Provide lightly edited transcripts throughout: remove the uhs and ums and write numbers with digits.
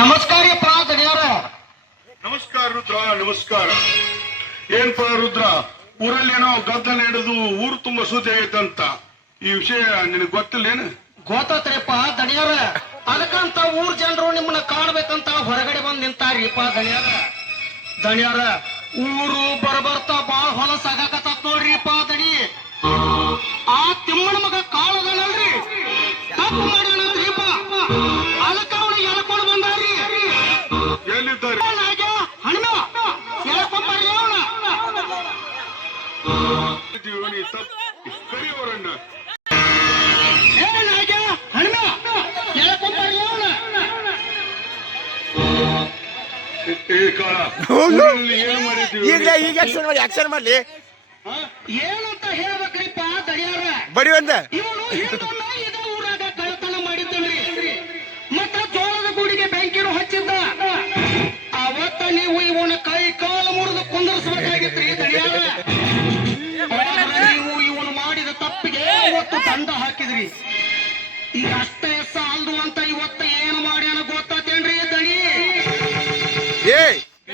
ನಮಸ್ಕಾರಪ್ಪ ದಣಿಯವರ. ನಮಸ್ಕಾರ ರುದ್ರ, ನಮಸ್ಕಾರ. ಏನ್ಪ ರುದ್ರ, ಊರಲ್ಲಿ ಏನೋ ಗದ್ದಲ ಹಿಡಿದು ಊರು ತುಂಬಾ ಸುದ್ದಿ ಆಗೈತಂತ, ಈ ವಿಷಯ ನಿನಗೆ ಗೊತ್ತಿಲ್ಲೇನು? ಗೊತ್ತೈತ್ರಿಪ್ಪ ದಣಿಯವರ. ಅದಕ್ಕಂತ ಊರ್ ಜನರು ನಿಮ್ಮನ್ನ ಕಾಣ್ಬೇಕಂತ ಹೊರಗಡೆ ಬಂದ್ ನಿಂತಾರ್ರಿಪ್ಪ ದಣಿಯವರ. ದಣಿಯವರ, ಊರು ಬರಬರ್ತಾ ಬಾಳ ಹೊಲಸಾಗಕತ್ತ ನೋಡ್ರಿಪ್ಪ ದಣಿ. ಆ ತಿಮ್ಮನ ಮಗ ಕಾಳದನಲ್ರಿ, ತಪ್ಪು ಮಾಡ್ಯಾನಂತ್ರಿಪ್ಪ. ಅದಕ್ಕ ಅವನಿಗೆ ಎಳ್ಕೊಂಡು ಬಂದಾರ್ರಿ. ಎಲ್ಲಿದ್ದಾರೆ? ಹಣ್ಣ ಎಳ್ಕೊಂಬರ್ರಿ ಅವನ. ಕರಿಯವರನ್ನ ಹಣ್ಣ ಎಳ್ಕೊಂಬರ್ರಿ ಅವನ. ಏನು ಮಾಡಿದ್ದೀವಿ? ಈಗ ಆಕ್ಷನ್ ಮಾಡ್ಲಿ ಏನಂತ ಹೇಳ್ಬೇಕ್ರಿಪ್ಪ ದಡಿಯಾರ? ಬಡಿ ಒಂದ ಇವನು ಹಿಂದೊಮ್ಮೆ ಇದೇ ಊರಾಗ ಕಳ್ಳತನ ಮಾಡಿದ್ದನ್ರಿ. ಮತ್ತ ಜೋಳದ ಗೂಡಿಗೆ ಬೆಂಕಿನೂ ಹಚ್ಚಿದ್ದ. ಅವತ್ತ ನೀವು ಇವನ ಕೈ ಕಾಲು ಮುರಿದು ಕುಂದರ್ಸ್ಬೇಕಾಗಿತ್ರಿ ದಡಿಯಾರ. ನೀವು ಇವನು ಮಾಡಿದ ತಪ್ಪಿಗೆ ಇವತ್ತು ದಂಡ ಹಾಕಿದ್ರಿ. ಈಗ ಅಷ್ಟೇ ಸಾಲದು ಅಂತ ಇವತ್ತು ಏನು ಮಾಡ್ಯಾನ ಗೊತ್ತೇನ್ರಿ ದಡಿ?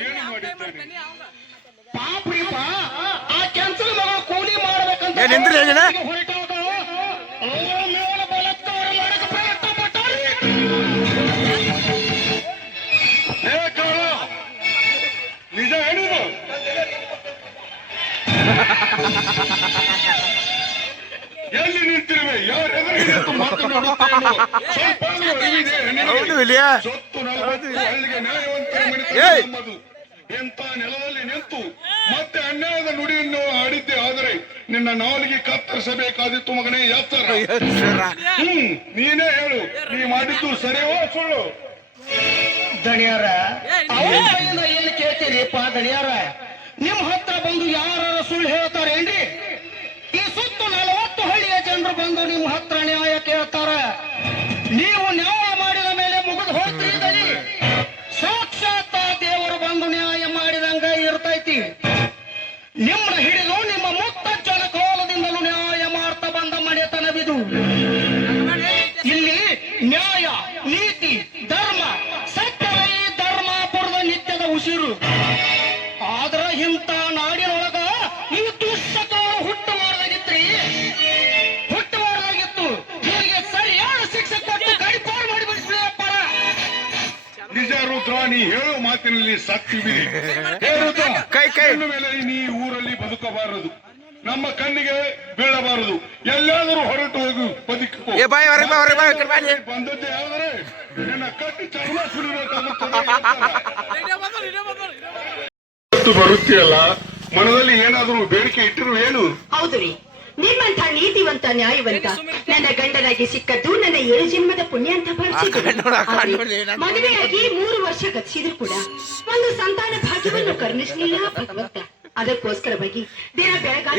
ಏನು ಮಾಡಿದ್ದಾನೆ? ಪಾಪ್ರಿಪ್ಪ, ಆ ಕೆಂಚಲ ಮಗ ಕೂಲಿ ಮಾಡ್ಬೇಕಂತ ಹೊರಟೋದ. ಅವರ ಮೇಲೆ ಬಲತ್ಕಾರ ಮಾಡಕ ಪ್ರಯತ್ನ ಪಟ್ಟಾರಿ. ನಿಜ ಹೇಳಿದ್ರು. ಎಲ್ಲಿ ನಿಂತಿರುವೆ? ಯಾರ ಎದುರಿಗೆ ಮಾತನಾಡುತ್ತೇನೋ? ಹೌದು ಇಲ್ಲಿಯ ಸೊತ್ತು ನಲವತ್ತು ಹಳ್ಳಿಗೆ ನ್ಯಾಯವಂತರ ಮನೆತನ ನಮ್ಮದು. ಎಂತ ನೆಲದಲ್ಲಿ ನಿಂತು ಮತ್ತೆ ಅನ್ಯಾಯದ ನುಡಿಯನ್ನು ಆಡಿದ್ದೆ ಆದರೆ ನಿನ್ನ ನಾಲಿಗೆ ಕತ್ತರಿಸಬೇಕಾದಿತ್ತು ಮಗನೇ ಎತ್ತರ. ನೀನೇ ಹೇಳು, ನೀ ಮಾಡಿದ್ದು ಸರಿಯೋ ಸುಳ್ಳು? ದಣಿಯಾರ, ಅವನ ಏನು ಕೇಳ್ತೀರಿಪ್ಪ ದಣಿಯಾರ? ನಿಮ್ ಹತ್ರ ಬಂದು ಯಾರ ಸುಳ್ಳು ಹೇಳ್ತಾರೇನ್ರಿ? ಈ ಸುತ್ತು 40 ಹಳ್ಳಿಯ ಜನರು ಬಂದು ನಿಮ್ಮ ಹತ್ರ ನ್ಯಾಯ ಕೇಳ್ತಾರ. ನೀವು ನ್ಯಾಯ ಮಾಡಿದ ಮೇಲೆ ಮುಗಿದು ಹೋಗ್ತೀರಿ ದಣಿ. ಸಾಕ್ಷಾತ್ ದೇವರು ಬಂದು ನ್ಯಾಯ ಮಾಡಿದಂಗ ಇರ್ತೈತಿ. ನಿಮ್ಮನ್ನ ಹಿಡಿದು ನಿಮ್ಮ ಮುತ್ತಜ್ಜನ ಕೋಲದಿಂದಲೂ ನ್ಯಾಯ ಮಾಡ್ತಾ ಬಂದ ಮನೆತನವಿದು. ಇಲ್ಲಿ ನ್ಯಾಯ, ನೀತಿ, ಧರ್ಮ, ಸತ್ಯವೇ ಈ ಧರ್ಮಾಪುರದ ನಿತ್ಯದ ಉಸಿರು. ಆದ್ರ ಇಂಥ ನಾಡಿನೊಳಗ ಈ ದುಷ್ಟತನ ಹುಟ್ಟಬಾರ್ದಾಗಿತ್ರಿ, ಹುಟ್ಟಬಾರ್ದಾಗಿತ್ತು. ಇವರಿಗೆ ಸರಿಯಾದ ಶಿಕ್ಷೆ ಕೊಟ್ಟು ಗಡಿಪಾರು ಮಾಡಿ ಬಿಡಿಸ್ಬಿಡಪ್ಪ. ನಿಜ ರುದ್ರ, ನೀ ಹೇಳೋ ಮಾತಿನಲ್ಲಿ ಸತ್ಯವಿದೆ. ಇನ್ನು ಮೇಲೆ ನೀ ಊರಲ್ಲಿ ಬದುಕಬಾರದು, ನಮ್ಮ ಕಣ್ಣಿಗೆ ಬೀಳಬಾರದು. ಎಲ್ಲಾದರೂ ಹೊರಟು ಹೋಗು, ಬದುಕು. ಬಂದದ್ದೇ ಆದರೆ ನಿನ್ನ ಕಟ್ಟಿ ಚರ್ಮ ಸುಡಬೇಕಾಗುತ್ತದೆ. ಬರುತ್ತೀಯಲ್ಲ, ಮನದಲ್ಲಿ ಏನಾದರೂ ಬೇಡಿಕೆ ಇಟ್ಟಿರು ಏನು? ಹೌದು ರೀ, ನಿಮ್ಮಂಥ ನೀತಿವಂತ ನ್ಯಾಯವಂತ ನನ್ನ ಗಂಡನಾಗಿ ಸಿಕ್ಕದ್ದು ನನ್ನ 7 ಜನ್ಮದ ಪುಣ್ಯ ಅಂತ ಭಾವಿಸಿದ್ದೆ. ಮದುವೆಯಾಗಿ 3 ವರ್ಷ ಗತಿಸಿದ್ರು ಕೂಡ ಒಂದು ಸಂತಾನ ಭಾಗ್ಯವನ್ನು ಕರುಣಿಸಲಿಲ್ಲ ಭಗವಂತ. ಅದಕ್ಕೋಸ್ಕರವಾಗಿ ದಿನ ಬೆಳಗಾಗ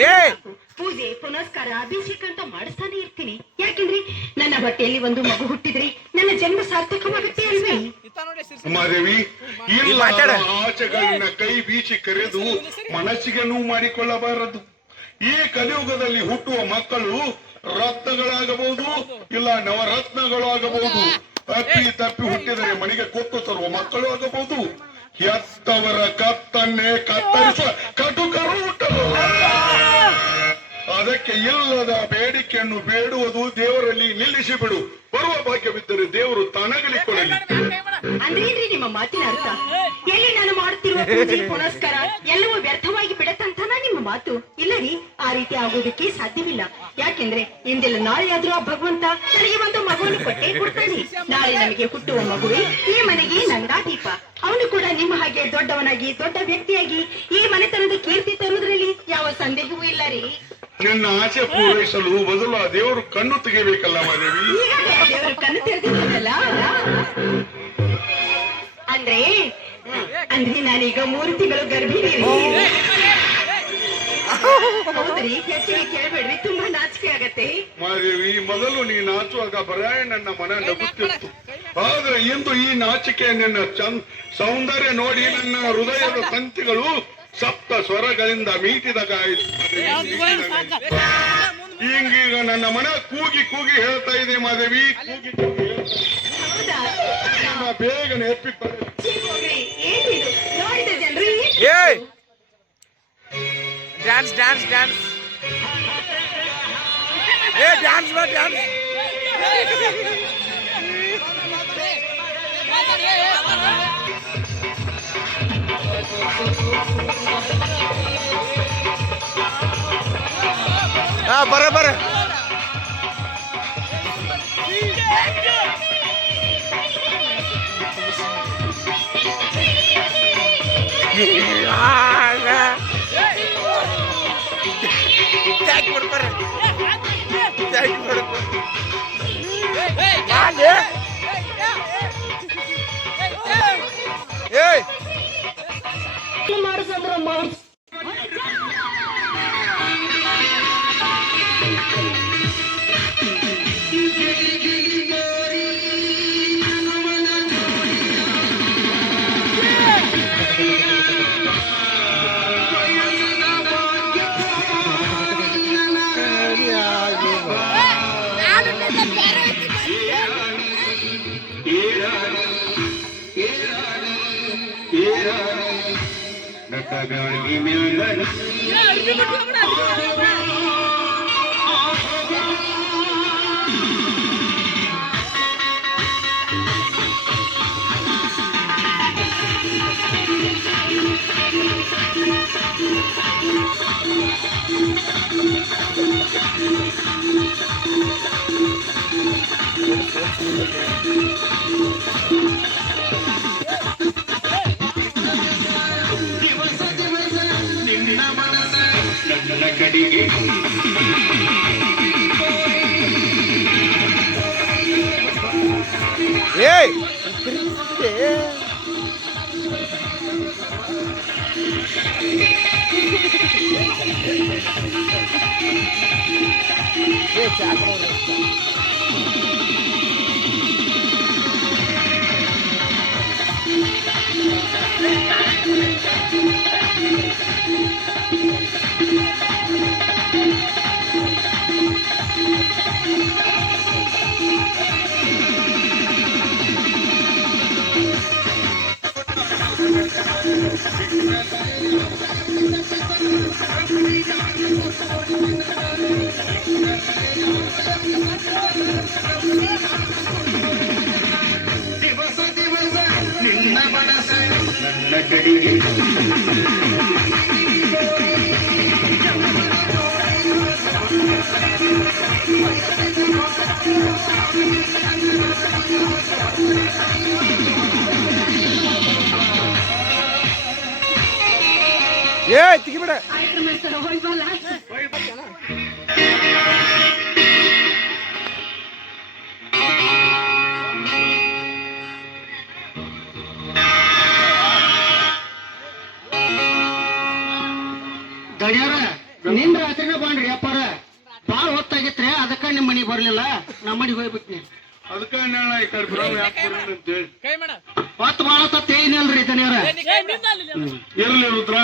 ಪೂಜೆ ಪುನಸ್ಕಾರ ಅಭಿಷೇಕ ಅಂತ ಮಾಡಿಸ್ತಾನೆ ಇರ್ತೀನಿ. ಯಾಕೆಂದ್ರೆ ನನ್ನ ಹೊಟ್ಟೆಯಲ್ಲಿ ಒಂದು ಮಗು ಹುಟ್ಟಿದ್ರೆ ನನ್ನ ಜನ್ಮ ಸಾರ್ಥಕವಾಗುತ್ತೆ ಅಲ್ವೇ? ಉಮಾದೇವಿ, ಇಲ್ಲ ಆಚೆಗಳನ್ನ ಕೈ ಬೀಚಿ ಕರೆದು ಮನಸ್ಸಿಗೆ ನೋವು ಮಾಡಿಕೊಳ್ಳಬಾರದು. ಈ ಕಲಿಯುಗದಲ್ಲಿ ಹುಟ್ಟುವ ಮಕ್ಕಳು ರತ್ನಗಳಾಗಬಹುದು, ಇಲ್ಲ ನವರತ್ನಗಳು ಆಗಬಹುದು. ತಪ್ಪಿ ಹುಟ್ಟಿದರೆ ಮನೆಗೆ ಕೊಟ್ಟು ತರುವ ಮಕ್ಕಳು ಆಗಬಹುದು. ಎತ್ತವರ ಕತ್ತನ್ನೇ ಕತ್ತರಿಸುವ ಕಟುಕರು ಹುಟ್ಟಲು. ಅದಕ್ಕೆ ಇಲ್ಲದ ಬೇಡಿಕೆಯನ್ನು ಬೇಡುವುದು ದೇವರಲ್ಲಿ ನಿಲ್ಲಿಸಿ ಬಿಡು. ಬರುವ ಭಾಗ್ಯವಿದ್ದರೆ ದೇವರು ತಾನಾಗಲಿ ಕೊಡಲಿ. ಅಂದ್ರೇನ್ರಿ ನಿಮ್ಮ ಮಾತಿನ ಅರ್ಥ? ಎಲ್ಲಿ ನಾನು ಮಾಡುತ್ತಿರುವ ಪೂಜೆ ಪುನಸ್ಕಾರ ಎಲ್ಲವೂ ವ್ಯರ್ಥವಾಗಿ ಬಿಡತ್ತಂತನ ನಿಮ್ಮ ಮಾತು? ಇಲ್ಲ ರೀ, ಆ ರೀತಿ ಆಗೋದಕ್ಕೆ ಸಾಧ್ಯವಿಲ್ಲ. ಯಾಕೆಂದ್ರೆ ಇಂದೆಲ್ಲ ನಾಳೆ ಆದ್ರೂ ಆ ಭಗವಂತ ನನಗೆ ಒಂದು ಮಗುವನ್ನು ಕೊಟ್ಟೇ ಕೊಡ್ತಾನೆ. ನಾಳೆ ನಮಗೆ ಹುಟ್ಟುವ ಮಗುವೆ ಈ ಮನೆಗೆ ನಂದಾದೀಪ. ಅವನು ಕೂಡ ನಿಮ್ಮ ಹಾಗೆ ದೊಡ್ಡವನಾಗಿ ದೊಡ್ಡ ವ್ಯಕ್ತಿಯಾಗಿ ಈ ಮನೆತನದ ಕೀರ್ತಿ ತರುವುದರಲ್ಲಿ ಯಾವ ಸಂದೇಹವೂ ಇಲ್ಲ ರೀ. ನಿನ್ನ ಆಸೆ ಪೂರೈಸಲು ಬದಲು ಆ ದೇವರು ಕಣ್ಣು ತೆಗಿಬೇಕಲ್ಲ ಮಾದೇವಿ? ದೇವರು ಕಣ್ಣು ತೆರೆದಿದ್ದಲ್ಲ. ಅಂದ್ರೆ ನಾನೀಗ 3 ತಿಂಗಳು ಗರ್ಭಿಣಿ. ಹೌದ್ರಿ, ಹೆಚ್ಚಿಗೆ ಕೇಳಬೇಡ್ರಿ, ತುಂಬಾ ನಾಚಿಕೆ ಆಗತ್ತೆ. ಮಾದೇವಿ, ಮೊದಲು ನೀ ನಾಚುವಾಗ ಬರೇ ನನ್ನ ಮನ ನಗುತ್ತಿತ್ತು. ಆದ್ರೆ ಇಂದು ಈ ನಾಚಿಕೆ ನಿನ್ನ ಸೌಂದರ್ಯ ನೋಡಿ ನನ್ನ ಹೃದಯದ ತಂತಿಗಳು ಸಪ್ತ ಸ್ವರಗಳಿಂದ ಮೀಟಿದಾಗಾಯಿತು. ಹಿಂಗೀಗ ನನ್ನ ಮನ ಕೂಗಿ ಕೂಗಿ ಹೇಳ್ತಾ ಇದೆ ಮಾದೇವಿ, ಕೂಗಿ ಕೂಗಿ ಹೇಳ್ತಾ ಹೌದಾ ಬೇಗನೆ ಎಪ್ಪಿಕೊಳ್ಳಿ. ಹೋಗ್ರಿ ಏನಿದು ನೋಡಿದ ಜನರು ಏಯ್ ಡ್ಯಾನ್ಸ್ ಡ್ಯಾನ್ಸ್ ಡ್ಯಾನ್ಸ್ ಏ ಡ್ಯಾನ್ಸ್ ಬಾ ಡ್ಯಾನ್ಸ್ ಹಾ ಬರ ಏಯ್ ಮಾಡಿಸಂದ್ರ ಮಾರ್ಸ್ ಏಯ್ ಏಯ್ ತೆಗಿಬೇಡ ಆಯ್ತು ಮಾಡ್ತಾರ ಹೋಗ್ಬಲ್ಲ ದಣಿಯಾರ ನಿನ್ ರಾತ್ರಿನ ಬಾಂಡ್ರಿ ಅಪ್ಪಾರ ಬಾಳ ಹೊತ್ತಾಗಿತ್ರಿ ಅದಕ್ಕ ನಿಮ್ ಮನಿಗ್ ಬರ್ಲಿಲ್ಲ ನಮ್ಮ ಮನಿಗ್ ಹೋಗ್ಬಿಟ್ನಿ ಅದಕ್ಕ ನಾನು ಈ ಕಡೆ ಬರೋಣ ಯಾಕೆ ಬರೋಣ ಅಂತೇಳಿ ಹೊತ್ತು ಬಾಳ ತೇನಲ್ರಿ ದಣಿಯಾರ ಇರ್ಲಿ ರುದ್ರ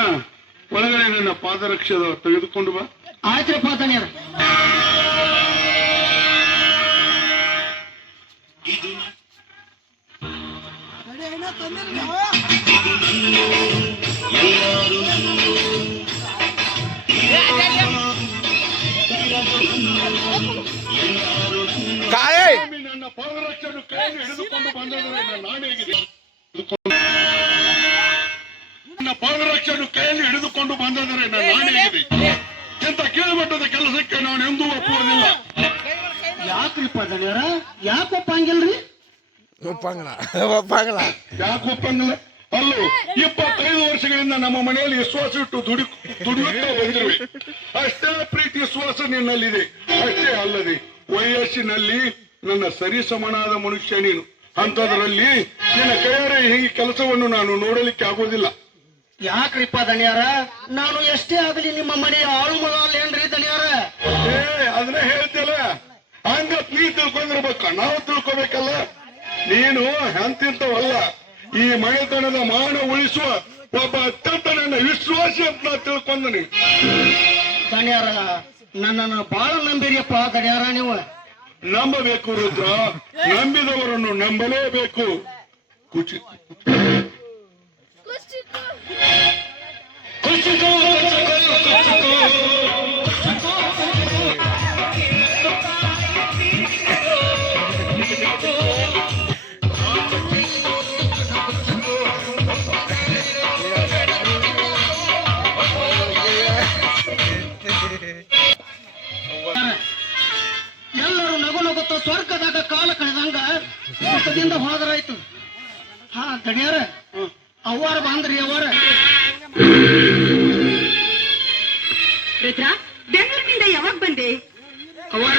ಒಳಗಡೆ ನನ್ನ ಪಾದರಕ್ಷೆ ತೆಗೆದುಕೊಂಡು ಬಾ. ಆಯ್ತ್ರಪ್ಪ ದಣಿಯಾರ ಕಾಯ್ ಸ್ವಾಮಿ ನನ್ನ ಪಾದರಕ್ಷೆಯನ್ನು ಕೈಯಲ್ಲಿ ಹಿಡಿದುಕೊಂಡು ಬಂದರೆ ನಾನೇಗಿದೆ ನನ್ನ ಪಾದರಕ್ಷೆಯನ್ನು ಕೈಯಲ್ಲಿ ಹಿಡಿದುಕೊಂಡು ಬಂದರೆ ನಾನೇಗಿದೆ ಇಂಥ ಕೀಳುಮಟ್ಟದ ಕೆಲಸಕ್ಕೆ ನಾನು ಎಂದೂ ಒಪ್ಪುವುದಿಲ್ಲ. ಯಾಕ್ರಿಪ್ಪ ದಣಿಯಾರ ಯಾಕೆ ಒಪ್ಪಂಗಿಲ್ರಿ ಒಪ್ಪಂಗಲ ಒಪ್ಪಂಗಲ ಯಾಕೆ ಒಪ್ಪಂಗಿಲ್ಲ? ಅಲ್ಲೂ 25 ವರ್ಷಗಳಿಂದ ನಮ್ಮ ಮನೆಯಲ್ಲಿ ವಿಶ್ವಾಸ ಇಟ್ಟು ದುಡಿಯುತ್ತಾ ಬಂದಿರುವೆ. ಅಷ್ಟೇ ಪ್ರೀತಿ ವಿಶ್ವಾಸ ನಿನ್ನಲ್ಲಿದೆ. ಅಷ್ಟೇ ಅಲ್ಲದೆ ವಯಸ್ಸಿನಲ್ಲಿ ನನ್ನ ಸರಿಸಮನಾದ ಮನುಷ್ಯ ನೀನು. ಅಂಥದ್ರಲ್ಲಿ ನಿನ್ನ ಕೈಯಾರೆ ಹೀಗೆ ಕೆಲಸವನ್ನು ನಾನು ನೋಡಲಿಕ್ಕೆ ಆಗುವುದಿಲ್ಲ. ಯಾಕ್ರಿಪ್ಪ ದಣಿಯಾರ ನಾನು ಎಷ್ಟೇ ಆಗಲಿ ನಿಮ್ಮ ಮನೆ ಆಳು ಮಗ ಅಲ್ಲೇನ್ರಿ ದಣಿಯಾರ ಅದನ್ನ ಹೇಳ್ತಿಲ್ಲ. ಹಂಗ ನೀ ತಿಳ್ಕೊಂಡಿರ್ಬೇಕ, ನಾವು ತಿಳ್ಕೊಬೇಕಲ್ಲ. ನೀನು ಅಂತಿಂತವಲ್ಲ, ಈ ಮನೆತನದ ಮಾನ ಉಳಿಸುವ ಒಬ್ಬ ಅತ್ಯಂತ ನನ್ನ ವಿಶ್ವಾಸಿ ಅಂತ ನಾ ತಿಳ್ಕೊಂಡನಿ. ದಣಿಯಾರ ನನ್ನನ್ನು ಬಾಳ ನಂಬಿರಿಯಪ್ಪ ದಣಿಯಾರ ನೀವು. ನಂಬಬೇಕು ರುದ್ರ, ನಂಬಿದವರನ್ನು ನಂಬಲೇಬೇಕು. ಕುಚಿ ಎಲ್ಲರೂ ನಗು ನಗುತ್ತ ಸ್ವರ್ಗದಾಗ ಕಾಲ ಕಳೆದಂಗ ಸ್ವರ್ಗದಿಂದ ಹೋದರಾಯ್ತು. ಹಾ ದಣಿಯಾರ ಅವ್ವಾರ ಬಂದ್ರಿ ಅವ್ವಾರ. ರುದ್ರ, ಬೆಂಗಳೂರಿನಿಂದ ಯಾವಾಗ ಬಂದೆ? ಅವ್ವಾರ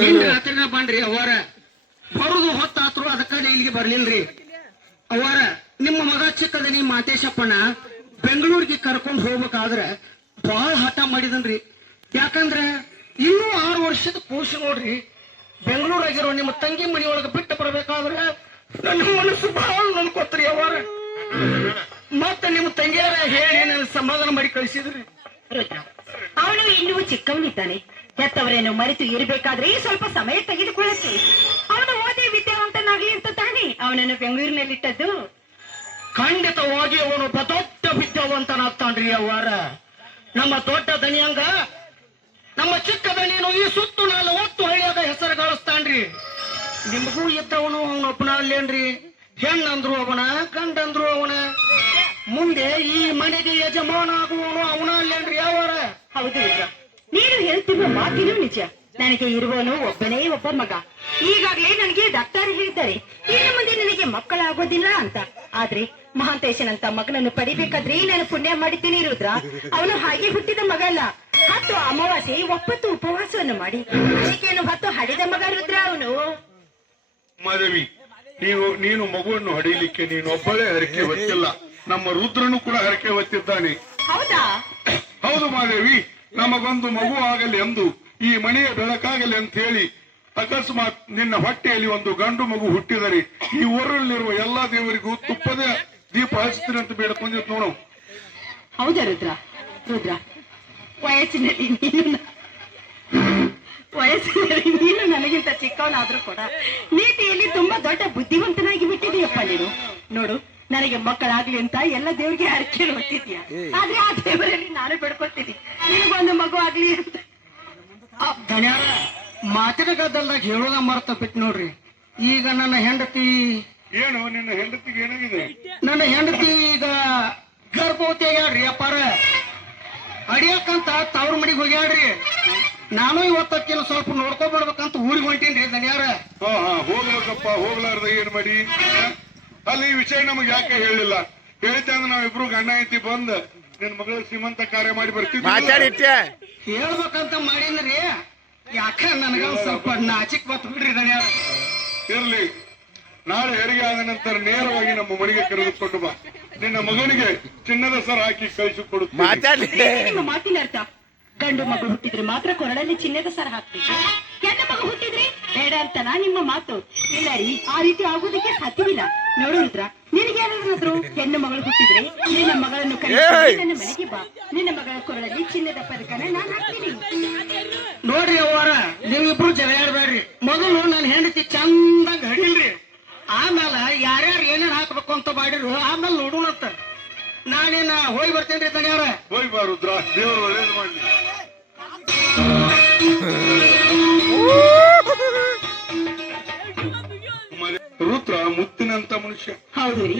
ನಿನ್ನೆ ರಾತ್ರಿನ ಬಂದ್ರಿ ಅವ್ವಾರ. ಬರುದು ಹೊತ್ತಾತ್ರು ಅದಕ್ಕ ಇಲ್ಲಿಗೆ ಬರ್ಲಿಲ್ರಿ ಅವ್ವಾರ. ನಿಮ್ಮ ಮಗ ಚಿಕ್ಕದನಿ ಮಾತೇಶಪ್ಪನ ಬೆಂಗಳೂರಿಗೆ ಕರ್ಕೊಂಡು ಹೋಗ್ಬೇಕಾದ್ರೆ ಬಹಳ ಹಠ ಮಾಡಿದನ್ರಿ. ಯಾಕಂದ್ರೆ ಇನ್ನೂ 6 ವರ್ಷದ ಕೂಸು ನೋಡ್ರಿ. ಬೆಂಗಳೂರಾಗಿರೋ ನಿಮ್ಮ ತಂಗಿ ಮನೆಯೊಳಗೆ ಬಿಟ್ಟು ಬರ್ಬೇಕಾದ್ರೆ ನನ್ನ ಮನಸ್ಸು ಬಹಳ ನನ್ಕೋತ್ರಿ ಅವ್ವಾರ. ಮತ್ತೆ ನಿಮ್ಮ ತಂಗಿಯರ ಹೇಳಿ ನನ್ನ ಸಮಾಧಾನ ಮಾಡಿ ಕಳಿಸಿದ್ರಿ. ರುದ್ರ, ಅವನು ಇನ್ನೂ ಚಿಕ್ಕವನಿದ್ದಾನೆ. ಹೆತ್ತವರೇನು ಮರೆತು ಇರಬೇಕಾದ್ರೆ ಸ್ವಲ್ಪ ಸಮಯ ತೆಗೆದುಕೊಳ್ಳಕ್ಕೆ. ಅವನು ಓದಿ ವಿದ್ಯಾವಂತನಾಗ್ಲಿ ಅಂತ ತಾನೇ ಅವನನ್ನು ಬೆಂಗಳೂರಿನಲ್ಲಿಟ್ಟದ್ದು. ಖಂಡಿತವಾಗಿ ಅವನು ದೊಡ್ಡ ವಿದ್ಯಾವಂತನಾಗ್ತಾನ್ರಿ ಅವ್ವಾರ. ನಮ್ಮ ದೊಡ್ಡ ದಣಿಯಂಗ ನಮ್ಮ ಚಿಕ್ಕ ದಣಿಯನು ಈ ಸುತ್ತು 40 ಹಳ್ಳಿಯಾಗ ಹೆಸರು ಗಳಿಸ್ತಾನ್ರಿ. ನಿಮಗೂ ಇದ್ದವನು ಅವನೊಬ್ಬನ ಅಲ್ಲೇನ್ರಿ. ಹೆಣ್ಣಂದ್ರು ಅವನ, ಗಂಡಂದ್ರು ಅವನ. ಮುಂದೆ ಈ ಮನೆಗೆ ಯಜಮಾನ ಆಗುವವನು ಅವನ ಅಲ್ಲೇನ್ರಿ ಅವ್ವಾರ. ಹೌದು ರುದ್ರ, ನೀನು ಹೇಳ್ತಿರುವ ಮಾತಿನೂ ನಿಜ. ನನಗೆ ಇರುವನು ಒಬ್ಬನೇ ಒಬ್ಬ ಮಗ. ಈಗಾಗಲೇ ನನಗೆ ಡಾಕ್ಟರ್ ಹೇಳಿದ್ದಾರೆ ಇನ್ನು ಮುಂದೆ ನನಗೆ ಮಕ್ಕಳಾಗೋದಿಲ್ಲ ಅಂತ. ಆದ್ರೆ ಮಹಾಂತೇಶನಂತ ಮಗನನ್ನು ಪಡಿಬೇಕಾದ್ರೆ ನಾನು ಪುಣ್ಯ ಮಾಡಿದ್ದೀನಿ ರುದ್ರ. ಅವನು ಹಾಗೆ ಹುಟ್ಟಿದ ಮಗ ಅಲ್ಲ. 10 ಅಮಾವಾಸ್ಯೆ 9 ಉಪವಾಸವನ್ನು ಮಾಡಿ ಅದಕ್ಕೇನು 10 ಹಡಿದ ಮಗ ರುದ್ರ ಅವನು. ಮಾದೇವಿ, ನೀನು ಮಗುವನ್ನು ಹೊಡೆಯಲಿಕ್ಕೆ ನೀನು ಒಬ್ಬಳೇ ಹರಕೆ ಹೊತ್ತಿಲ್ಲ, ನಮ್ಮ ರುದ್ರನು ಕೂಡ ಹರಕೆ ಹೊತ್ತಿದ್ದಾನೆ. ಹೌದಾ? ಹೌದು ಮಾದೇವಿ, ನಮಗೊಂದು ಮಗು ಆಗಲಿ ಎಂದು, ಈ ಮನೆಯ ಬೆಳಕಾಗಲಿ ಅಂತ ಹೇಳಿ ಅಕಸ್ಮಾತ್ ನಿನ್ನ ಹೊಟ್ಟೆಯಲ್ಲಿ ಒಂದು ಗಂಡು ಮಗು ಹುಟ್ಟಿದರೆ ಈ ಊರಲ್ಲಿರುವ ಎಲ್ಲಾ ದೇವರಿಗೂ ತುಪ್ಪದ ದೀಪ ಹಚ್ತೀನಿ ಅಂತ ಬೇಡ್ಕೊಂಡಿದ್ದು ನೋಡು. ಹೌದಾ ರುದ್ರ? ರುದ್ರ, ವಯಸ್ಸಿನಲ್ಲಿ ನೀನು ನನಗಿಂತ ಚಿಕ್ಕವನಾದ್ರೂ ಕೂಡ ನೀತಿಯಲ್ಲಿ ತುಂಬಾ ದೊಡ್ಡ ಬುದ್ಧಿವಂತನಾಗಿ ಬಿಟ್ಟಿದೀಯಪ್ಪ ನೀನು. ನೋಡು, ನನಗೆ ಮಕ್ಕಳಾಗ್ಲಿ ಅಂತ ಎಲ್ಲ ದೇವರಿಗೆ ಹರಕೆ ಹೊತ್ತಿದ್ಯಾ. ಆದ್ರೆ ಆ ದೇವರಲ್ಲಿ ನಾನು ಬೇಡ್ಕೊತೀನಿ ನಿನಗೊಂದು ಮಗು ಆಗ್ಲಿ ಅಂತ. ದಣ್ಯಾರ ಮಾತಿನ ಗದ್ದಲ್ದಾಗ ಹೇಳೋದ ಮರ್ತ ಬಿಟ್ಟು ನೋಡ್ರಿ. ಈಗ ನನ್ನ ಹೆಂಡತಿ ಏನು ನಿನ್ನ ಹೆಂಡತಿಗೆ ಏನಾಗಿದೆ? ನನ್ನ ಹೆಂಡತಿ ಈಗ ಗರ್ಭವತಿ ಆಗ್ಯಾಳ್ರಿ ಅಪ್ಪಾರ. ಅಡಿಯಕ್ಕಂತ ತವ್ರ ಮನೆಗೆ ಹೋಗ್ಯಾಳ್ರಿ. ನಾನು ಇವತ್ತಕ್ಕಿನ ಸ್ವಲ್ಪ ನೋಡ್ಕೊಬರ್ಬೇಕಂತ ಊರಿಗೆ ಹೊಂಟೀನ್ರಿ ದಣ್ಯಾರ. ಹಾ ಹೋಗ್ಬೇಕಪ್ಪ, ಹೋಗ್ಲಾರ್ದ ಏನ್ ಮಾಡಿ. ಅಲ್ಲಿ ಈ ವಿಷಯ ನಮಗೆ ಯಾಕೆ ಹೇಳಿಲ್ಲ? ಹೇಳಿದ್ದೆ ಅಂದ್ರೆ ನಾವಿಬ್ರು ಗಂಡ ಹೆಂಡತಿ ಬಂದ್ ನಿನ್ ಮಗಳ ಶ್ರೀಮಂತ ಕಾರ್ಯ ಮಾಡಿ ಬರ್ತೀವಿ. ಮಾತಾಡಿಟ್ಟೆ ಹೇಳ್ಬೇಕಂತ ಮಾಡೀನ್ರಿ. ಯಾಕ ನನಗ ಸ್ವಲ್ಪ ನಾಚಿಕ್ ಬತ್ ಬಿಡ್ರಿ ದಣ್ಯಾರ. ಇರ್ಲಿ, ನಾಳೆ ಹೆರಿಗೆ ಆದ ನಂತರ ನೇರವಾಗಿ ನಮ್ಮ ಮನೆಗೆ ಕರೆದುಕೊಂಡು ಬಾ. ನಿನ್ನ ಮಗನಿಗೆ ಚಿನ್ನದ ಸರ ಹಾಕಿ ಕಳಿಸಿಕೊಡುತ್ತೇನೆ. ಮಾತಾಡಿ ನಿಮ್ಮ ಮಾತಿನ ಅರ್ಥ ಗಂಡು ಮಗು ಹುಟ್ಟಿದ್ರೆ ಮಾತ್ರ ಕೊರಳಲ್ಲಿ ಚಿನ್ನದ ಸರ ಹಾಕ್ಬೇಕು, ಹೆಣ್ಣು ಮಗು ಹುಟ್ಟಿದ್ರೆ ಬೇಡ ಅಂತನಾ ನಿಮ್ಮ ಮಾತು? ಇಲ್ಲ ರೀ, ಆ ರೀತಿ ಆಗೋದಕ್ಕೆ ಸಾಧ್ಯವಿಲ್ಲ. ನೋಡು ರುದ್ರ, ನಿನಗೆ ಯಾರಾದ್ರೂ ಹೆಣ್ಣು ಮಗಳು ಹುಟ್ಟಿದ್ರೆ ನಿನ್ನ ಮಗಳನ್ನು ಕರೆದುಕೊಂಡು ನನ್ನ ಮನೆಗೆ ಬಾ. ನಿನ್ನ ಮಗಳ ಕೊರಳಲ್ಲಿ ಚಿನ್ನದ ಪದಕನ ನಾನು ಹಾಕ್ತೀನಿ. ನೋಡ್ರಿ ಅವ್ವಾರ, ನೀವಿಬ್ರು ಜಗಳ ಆಡ್ಬೇಡ್ರಿ. ಮೊದಲು ನನ್ನ ಹೆಂಡತಿ ಚಂದಂಗ ಹಡಿಲ್ರಿ. ಆಮೇಲೆ ಯಾರ್ಯಾರು ಏನೇನ್ ಹಾಕ್ಬೇಕು ಅಂತ ಮಾಡಿರು ಆಮೇಲೆ ನೋಡೋಣಂತ. ನಾನೇನ ಹೋಗಿ ಬರ್ತೇನ್ರಿ ದಣ್ಯಾರ. ಹೋಗಿ ಬಾ ರುದ್ರ, ದೇವರು ಒಳ್ಳೇದು ಮಾಡ್ಲಿ. ರುದ್ರ ಮುತ್ತಿನಂತ ಮನುಷ್ಯ. ಹೌದು ರೀ,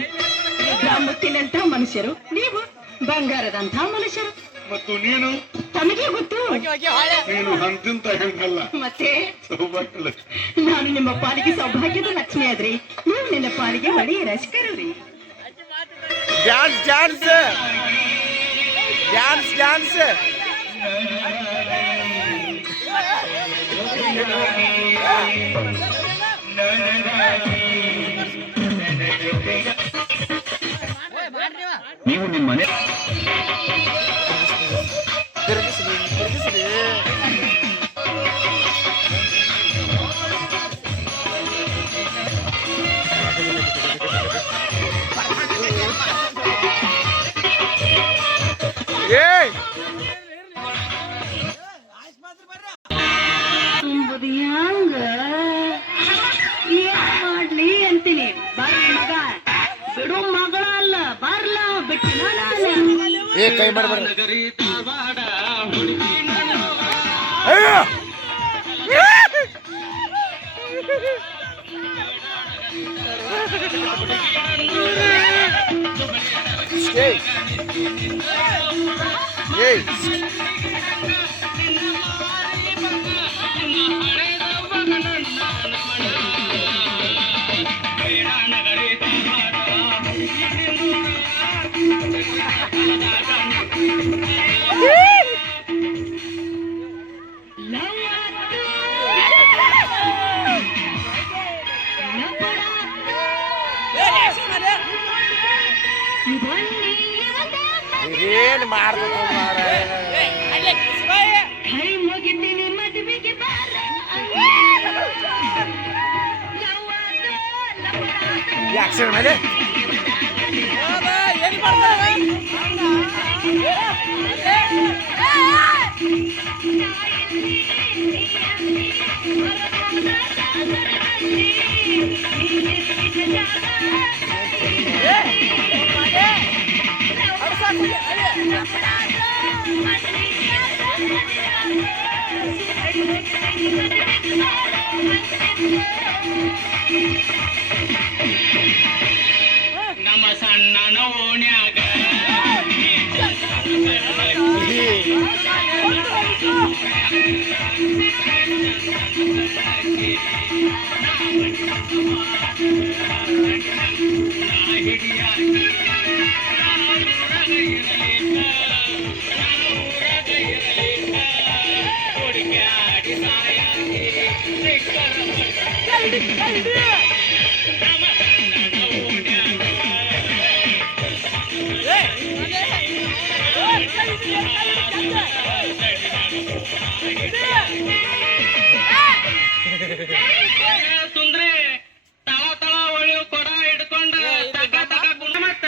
ರುದ್ರ ಮುತ್ತಿನಂತ ಮನುಷ್ಯರು, ನೀವು ಬಂಗಾರದಂತ ಮನುಷ್ಯರು. ಮತ್ತು ನೀನು ತಮಗೆ ಗೊತ್ತು, ನೀನು ಅಂತಿಂತ ಹೆಣ್ಣಲ್ಲ, ಮತ್ತೆ ಸೌಭಾಗ್ಯ. ನಾನು ನಿಮ್ಮ ಪಾಲಿಗೆ ಸೌಭಾಗ್ಯದ ಲಕ್ಷ್ಮಿ ಆದ್ರಿ, ನೀವು ನಿನ್ನ ಪಾಲಿಗೆ ಒಳ್ಳೆಯ ರಸಿಕರು ರೀ. ಡ್ಯಾನ್ಸ್ ಡ್ಯಾನ್ಸ್ ಡ್ಯಾನ್ಸ್ ಡ್ಯಾನ್ಸ್ ನೀವು ನಿಮ್ಮ ಮನೆ ಎಂಬುದು ಹ್ಯಾಂಗ ಏ ಕೈ ಮಾಡ್ಬೇಡ ನಗರಿ ಧಾರವಾಡ ಹುಡುಗಿ ಅಯ್ಯೋ ಏಯ್ ಏಯ್ ಏನ್ ಮಾಡ್ಬೇಕು ಮುಗಿತೀನಿ ಮದುವೆಗೆ ಆಕ್ಸಿಡೆಂಟ್ ಮೇಲೆ ನಮ್ಮ ಸಣ್ಣ ಓಣ್ಯಾಗ ಸುಂದ್ರಿ ತಳ ತಳ ಒಳ್ಳೆ ಕೊಡ ಹಿಡ್ಕೊಂಡ ತಕ ತಕ ಗುಣ ಮತ್ತ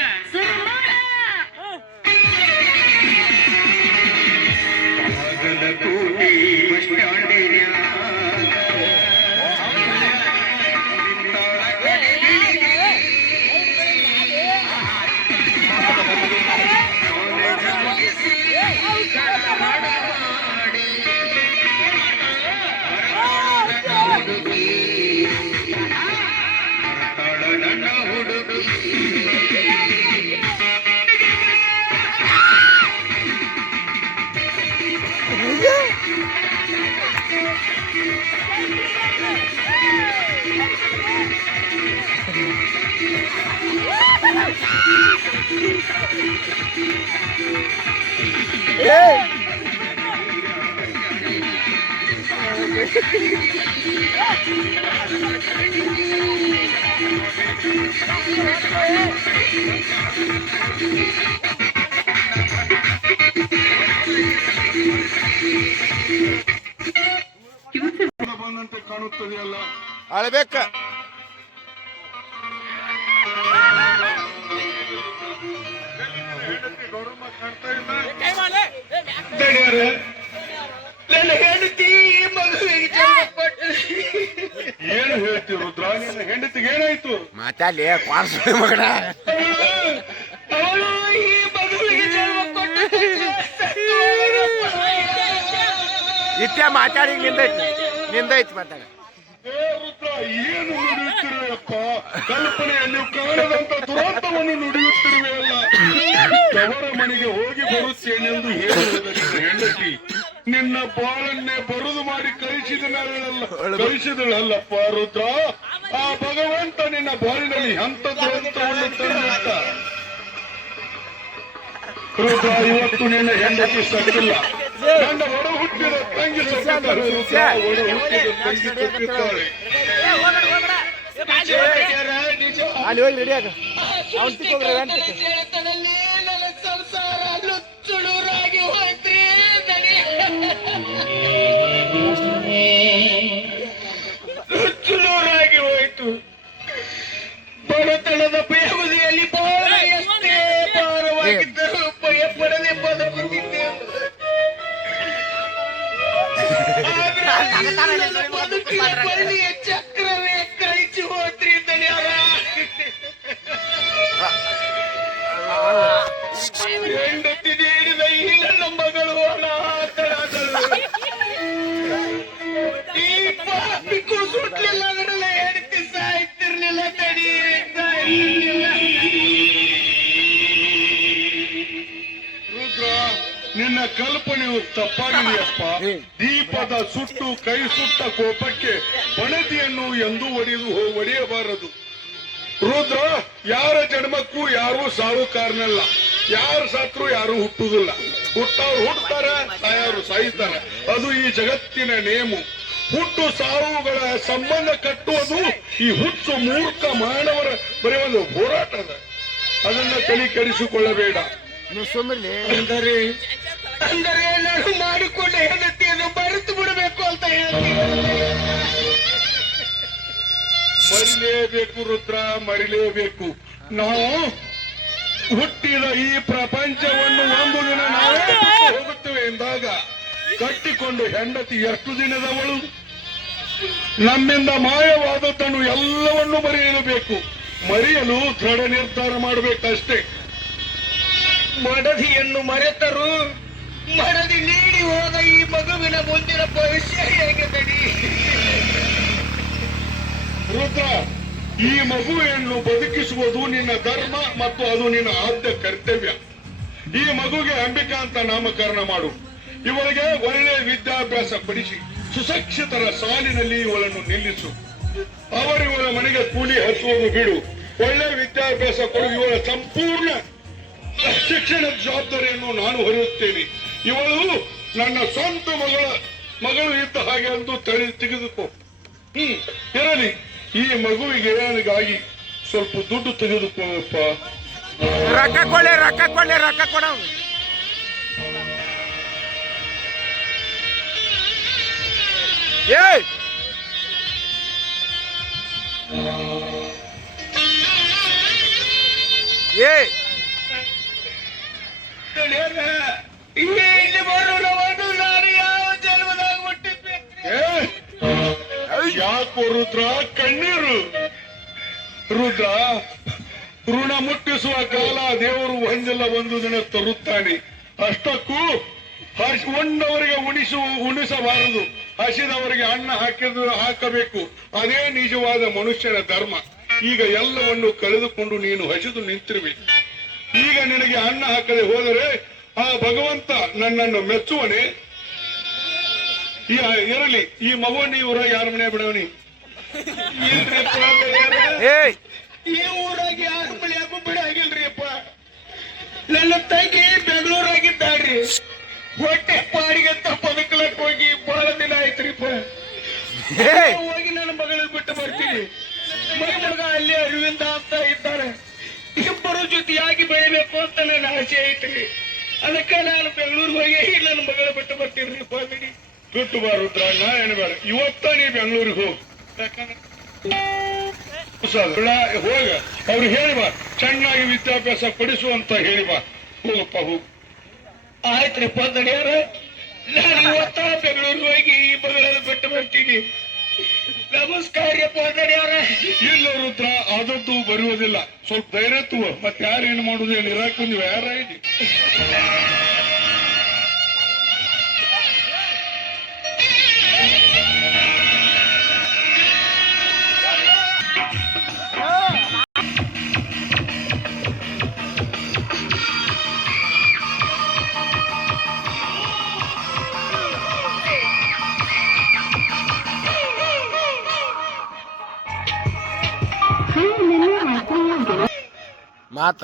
ಬಂದಂತೆ ಕಾಣುತ್ತದೆಯಲ್ಲ. ಅಳ್ಬೇಕ ಹೆಂಡತಿ ಗೌರಮ್ಮ ಕಾಣ್ತಾ ಇಲ್ಲ. ದಣಿಯರೇ, ನನ್ನ ಹೆಂಡತಿ ಈ ಮಗುವಿಗೆ ಜನ್ಮ ಕೊಟ್ಟು ಏನು ಹೇಳ್ತಿ ರುದ್ರ? ನಿನ್ನ ಹೆಂಡತಿಗೆ ಏನಾಯ್ತು? ಮಾತಾಡ್ಲಿ ಕ್ವಾರ್ಸ್ ಮಗನ ಅವಳು ಈ ಮಗುವಿಗೆ ಜನ್ಮ ಕೊಟ್ಟು ಇಷ್ಟೇ ಮಾತಾಡಿ ನಿಂದೈತಿ ಮಾತಾಡ ಏ ರುದ್ರ, ಏನು ನುಡಿಯುತ್ತಿರುವೆಯಪ್ಪ? ಕಲ್ಪನೆಯಲ್ಲಿ ಕಾಣದಂತ ದುರಂತವನ್ನು ನುಡಿಯುತ್ತಿರುವೆಯಲ್ಲ. ತವರ ಮನೆಗೆ ಹೋಗಿ ಬರುತ್ತೇನೆಂದು ಹೇಳುವುದ ನಿನ್ನ ಹೆಂಡತಿ ನಿನ್ನ ಬಾಳನ್ನೇ ಬರುದು ಮಾಡಿ ಕಳಿಸಿದಳಲ್ಲಪ್ಪ ರುದ್ರ. ಆ ಭಗವಂತ ನಿನ್ನ ಬಾಳಿನಲ್ಲಿ ಎಂತ ದುರಂತವನ್ನು ತಂದಿದ್ದ. ರುದ್ರ, ಇವತ್ತು ನಿನ್ನ ಹೆಂಡತಿ ಸತ್ತಿಲ್ಲ. ನನ್ನ ಒಡ ಹುಟ್ಟಿದ ತಂಗಿ ಸತ್ತಿದ್ದಾಳೆ ರುದ್ರ. ಒಡ ಹುಟ್ಟಿದ ತಂಗಿ ಸತ್ತಿದ್ದಾಳೆ. ಅಲ್ಲಿ ಹೋಗಿ ರೆಡಿ ಆಗ ಅವ್ನು ತಿಕ್ಕೋಗ್ರಿ ಜಳಕದಲ್ಲಿ ನನ್ನ ಸಂಸಾರ ಲುಚ್ಚುಳೂರಾಗಿ ಹೋಯ್ತ್ರಿ ಲುಚ್ಚುಳೂರಾಗಿ ಹೋಯ್ತು. ಬಡತನದ ಬೇಗುದಿಯಲ್ಲಿ ಬಹಳ ಎಷ್ಟೇ ಭಾರವಾಗಿದ್ದರೂ ಭಯ ಪಡದೆ ಬದುಕುತ್ತಿದ್ದೆ. ಬದುಕಿನ ಬಳ್ಳಿಯ ಚಕ್ರವೇ ಕಳಿಸಿ ಹೋದ್ರಿ ದಣಿಯರ. ಹೆಂಡತಿದೆ ರುದ್ರ, ನಿನ್ನ ಕಲ್ಪನೆಯು ತಪ್ಪಾಗಿದೆಯಪ್ಪ. ದೀಪದ ಸುಟ್ಟು ಕೈ ಸುಟ್ಟ ಕೋಪಕ್ಕೆ ಬಣತಿಯನ್ನು ಎಂದೂ ಒಡೆಯಬಾರದು. ರುದ್ರ, ಯಾರ ಜನ್ಮಕ್ಕೂ ಯಾರೂ ಸಾಹುಕಾರನಲ್ಲ. ಯಾರು ಸತ್ರು ಯಾರು ಹುಟ್ಟುವುದಿಲ್ಲ. ಹುಟ್ಟವ್ರು ಹುಟ್ಟುತ್ತಾರೆ, ಸಾಯವರು ಸಾಯ್ತಾರೆ. ಅದು ಈ ಜಗತ್ತಿನ ನೇಮು. ಹುಟ್ಟು ಸಾವುಗಳ ಸಂಬಂಧ ಕಟ್ಟುವುದು ಈ ಹುಟ್ಟು ಮೂರ್ಖ ಮಾನವರ ಬರೀ ಒಂದು ಹೋರಾಟ ಅದ. ಅದನ್ನ ತಲೆ ಕೆಡಿಸಿಕೊಳ್ಳಬೇಡ. ನೀವು ಸುಮ್ಮನೆ ಅಂದರೆ ನಾನು ಮಾಡಿಕೊಂಡ ಹೆಂಡತಿಯನ್ನು ಮರೆತು ಬಿಡಬೇಕು ಅಂತ ಹೇಳ್ತೀನಿ. ಮರಿಲೇಬೇಕು ರುದ್ರ, ಮರಿಲೇಬೇಕು. ನಾವು ಹುಟ್ಟಿದ ಈ ಪ್ರಪಂಚವನ್ನು ಒಂದು ದಿನ ನಾವೇ ಬಿಟ್ಟು ಹೋಗುತ್ತೇವೆ ಎಂದಾಗ ಕಟ್ಟಿಕೊಂಡು ಹೆಂಡತಿ ಎಷ್ಟು ದಿನದವಳು? ನಮ್ಮಿಂದ ಮಾಯವಾದದ್ದನ್ನು ಎಲ್ಲವನ್ನೂ ಮರೆಯಲೇಬೇಕು. ಮರೆಯಲು ದೃಢ ನಿರ್ಧಾರ ಮಾಡಬೇಕಷ್ಟೇ. ಮಡದಿಯನ್ನು ಮರೆತರು ಮಡದಿ ನೀಡಿ ಹೋದ ಈ ಮಗುವಿನ ಮುಂದಿನ ಭವಿಷ್ಯ ಹೇಗೆ ತಡಿ? ರುದ್ರ, ಈ ಮಗುವನ್ನು ಬದುಕಿಸುವುದು ನಿನ್ನ ಧರ್ಮ ಮತ್ತು ಅದು ನಿನ್ನ ಆದ್ಯ ಕರ್ತವ್ಯ. ಈ ಮಗುಗೆ ಅಂಬಿಕಾ ಅಂತ ನಾಮಕರಣ ಮಾಡು. ಇವಳಿಗೆ ಒಳ್ಳೆಯ ವಿದ್ಯಾಭ್ಯಾಸ ಪಡಿಸಿ ಸುಶಿಕ್ಷಿತರ ಸಾಲಿನಲ್ಲಿ ಇವಳನ್ನು ನಿಲ್ಲಿಸು. ಇವಳ ಮನೆಗೆ ಕೂಲಿ ಹಚ್ಚುವುದು ಬಿಡು. ಒಳ್ಳೆಯ ವಿದ್ಯಾಭ್ಯಾಸ ಕೊಡು. ಇವಳ ಸಂಪೂರ್ಣ ಶಿಕ್ಷಣದ ಜವಾಬ್ದಾರಿಯನ್ನು ನಾನು ಹೊರುತ್ತೇನೆ. ಇವಳು ನನ್ನ ಸ್ವಂತ ಮಗಳು ಇದ್ದ ಹಾಗೆ ಎಂದು ತೆಗೆದುಕೋ. ಇರಲಿ, ಈ ಮಗುವಿಗೆ ಏನಿಗಾಗಿ ಸ್ವಲ್ಪ ದುಡ್ಡು ತೆಗೆದುಕೋಪ್ಪ. ರೊಕ್ಕ ಕೊಡ್ಲಿ, ರೊಕ್ಕ ಕೊಡ್ಲಿ, ರೊಕ್ಕ ಕೊಡ. ಏಯ್ ಏಯ್ ಇಲ್ಲಿ ಬರೋಣವನ್ನು ನಾನು ಯಾವ ಜನ್ಮದಾಗ ಹುಟ್ಟಿದ್ಬೇಕು? ಯಾಕೋ ರುದ್ರ ಕಣ್ಣೀರು? ರುದ್ರ, ಋಣ ಮುಟ್ಟಿಸುವ ಕಾಲ ದೇವರು ಒಂದೆಲ್ಲ ಒಂದು ದಿನ ತರುತ್ತಾನೆ. ಅಷ್ಟಕ್ಕೂ ಉಂಡವರಿಗೆ ಉಣಿಸಬಾರದು. ಹಸಿದವರಿಗೆ ಅನ್ನ ಹಾಕಬೇಕು. ಅದೇ ನಿಜವಾದ ಮನುಷ್ಯನ ಧರ್ಮ. ಈಗ ಎಲ್ಲವನ್ನು ಕಳೆದುಕೊಂಡು ನೀನು ಹಸಿದು ನಿಂತಿರುವೆ. ಈಗ ನಿನಗೆ ಅನ್ನ ಹಾಕದೆ ಹೋದರೆ ಆ ಭಗವಂತ ನನ್ನನ್ನು ಮೆಚ್ಚುವನೆ? ಇರಲಿ, ಈ ಮಗುವನ್ನ ಇವರ ಯಾರ ಮನೆ ಬಿಡವನಿ? ಏಯ್ ಈ ಊರಾಗಿ ಯಾರ ಮನೆಯಾಗೂ ಬಿಡಾಗಿಲ್ರಿ ಅಪ್ಪ. ನನ್ನ ತಂಗಿ ಬೆಂಗಳೂರಾಗಿದ್ದಾಳ್ರಿ. ಹೊಟ್ಟೆ ಪಾಡಿಗೆ ಅಂತ ಬದುಕಲಕ್ ಹೋಗಿ ಬಹಳ ದಿನ ಆಯ್ತ್ರಿಪ್ಪ. ಏಯ್ ಹೋಗಿ ನನ್ನ ಮಗಳನ್ನ ಬಿಟ್ಟು ಬರ್ತೀನಿ. ಮಗ ಅಲ್ಲಿ ಅರವಿಂದ ಅಂತ ಇದ್ದಾರೆ. ಇಬ್ಬರು ಜೊತೆಯಾಗಿ ಬೆಳಿಬೇಕು ಅಂತ ನನ್ನ ಆಸೆ ಐತ್ರಿ. ಅದಕ್ಕೆ ನಾನು ಬೆಂಗಳೂರಿಗೆ ಹೋಗಿ ನನ್ನ ಮಗಳ ಬಿಟ್ಟು ಬರ್ತೀನಿ. ಬಿಡಿ ಬಿಟ್ಟು ಬಾ ರುದ್ರ, ನಾ ಏನ್ಬೇಡ. ಇವತ್ತ ನೀ ಬೆಂಗಳೂರಿಗೆ ಹೋಗ, ಹೋಗ. ಅವ್ರು ಹೇಳಿ ಬಾ, ಚೆನ್ನಾಗಿ ವಿದ್ಯಾಭ್ಯಾಸ ಪಡಿಸುವಂತ ಹೇಳಿ ಬಾ. ಹೋಗಪ್ಪ, ಹೋಗು. ಆಯ್ತ್ರಿಪ್ಪ ದಣಿಯಾರ, ನಾನು ಇವತ್ತ ಬೆಂಗಳೂರಿಗೆ ಹೋಗಿ ಈ ಮಗಳನ್ನು ಬಿಟ್ಟು ಬರ್ತೀನಿ. ನಮಸ್ಕಾರಪ್ಪ ದಣಿಯಾರ. ಇಲ್ಲ ರುದ್ರ, ಆದದ್ದು ಬರುವುದಿಲ್ಲ. ಸ್ವಲ್ಪ ಧೈರ್ಯ ತಗೋ. ಮತ್ತೆ ಯಾರೇನು ಮಾಡುದು? ಇಲ್ಲಿ ಇರಾಕ್ ನೀವು ಯಾರ ಇಡಿ. ಮಾತ